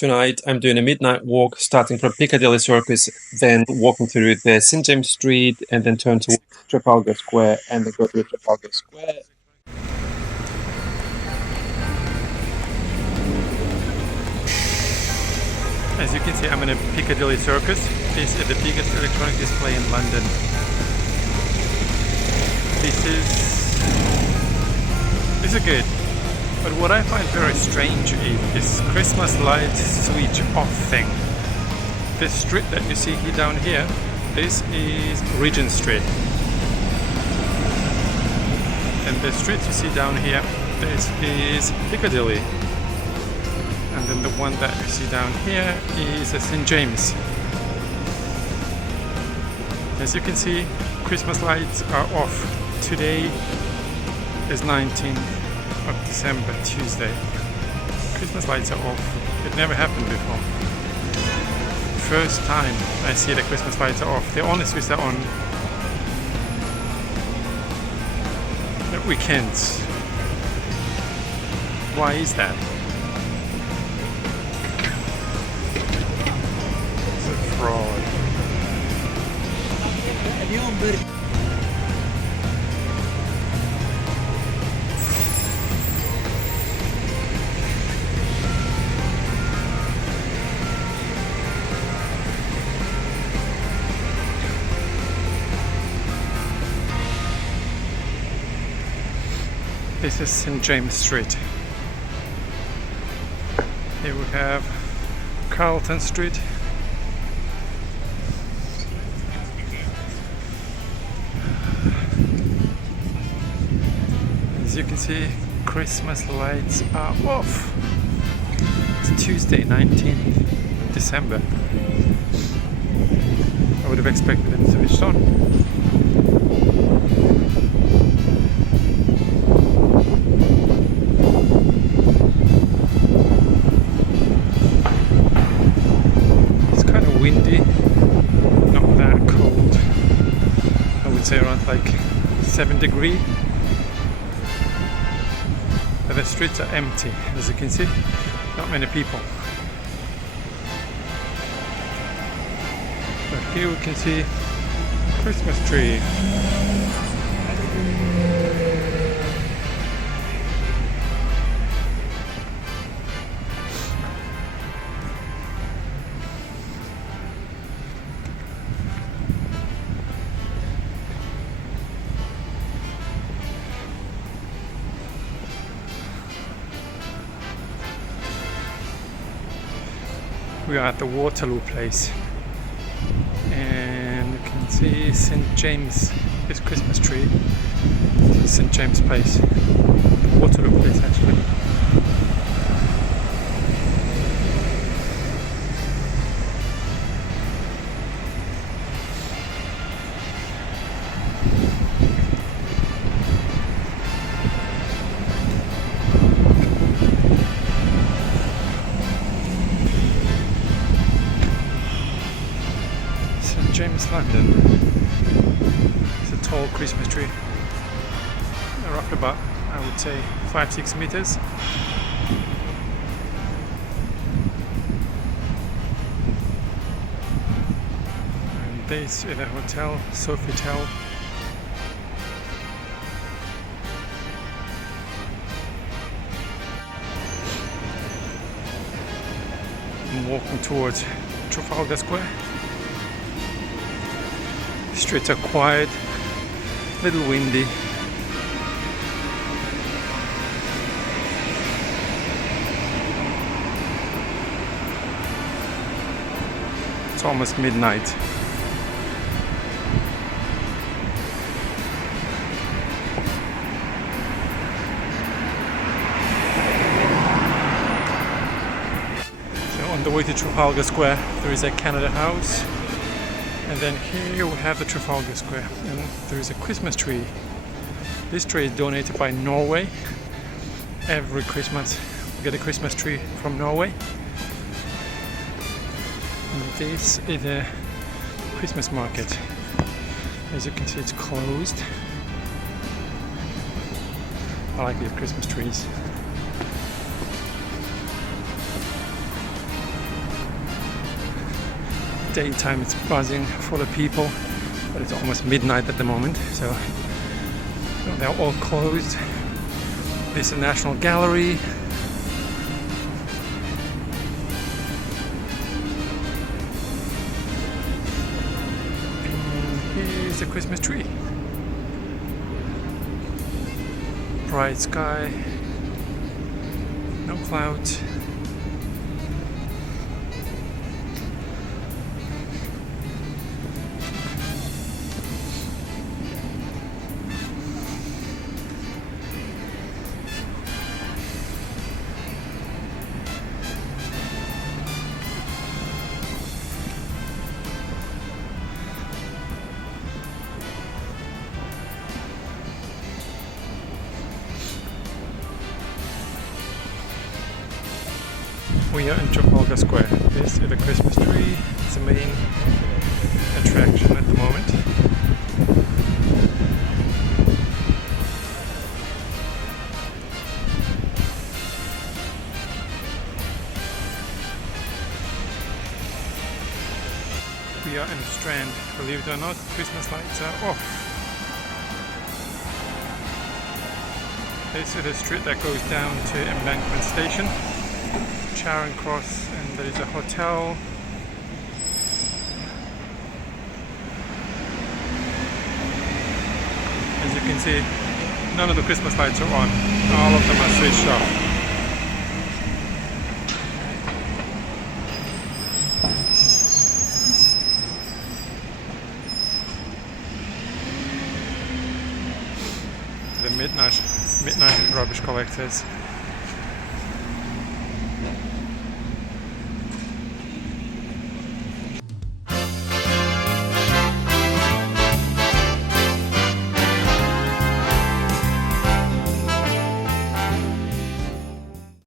Tonight, I'm doing a midnight walk starting from Piccadilly Circus, then walking through the St. James Street, and then turn towards Trafalgar Square, and then go to Trafalgar Square. As you can see, I'm in a Piccadilly Circus. This is the biggest electronic display in London. This is good. But what I find very strange is this Christmas light switch off thing. This street that you see here down here, this is Regent Street. And the street you see down here, this is Piccadilly. And then the one that you see down here is St. James. As you can see, Christmas lights are off. Today is 19th of December, Tuesday. Christmas lights are off. It never happened before. First time I see the Christmas lights are off. They only switch that on at weekends. Why is that? It's a fraud. This is St. James Street. Here we have Carlton Street. As you can see, Christmas lights are off. It's Tuesday, 19th December. I would have expected them to switch on. Windy, not that cold. I would say around like 7 degrees. But the streets are empty, as you can see. Not many people. But here we can see Christmas tree. We are at the Waterloo place, and you can see St. James, this Christmas tree. This is St. James Place, the Waterloo place actually. James, London. It's a tall Christmas tree, roughly about, I would say, 5-6 meters. And this is a hotel, Sofitel. I'm walking towards Trafalgar Square. Streets are quiet, a little windy. It's almost midnight. So on the way to Trafalgar Square, there is a Canada House. And then here we have the Trafalgar Square, and there is a Christmas tree. This tree is donated by Norway. Every Christmas we get a Christmas tree from Norway. And this is a Christmas market. As you can see, it's closed. I like these Christmas trees. daytime it's buzzing full of people, but it's almost midnight at the moment, so they're all closed. This is the National Gallery. And here's the Christmas tree. Bright sky, no clouds. We are in Trafalgar Square. This is the Christmas tree. It's the main attraction at the moment. We are in Strand. Believe it or not, Christmas lights are off. This is the street that goes down to Embankment Station. Charing Cross, and there is a hotel. As you can see, none of the Christmas lights are on. All of them are switched off. The midnight rubbish collectors.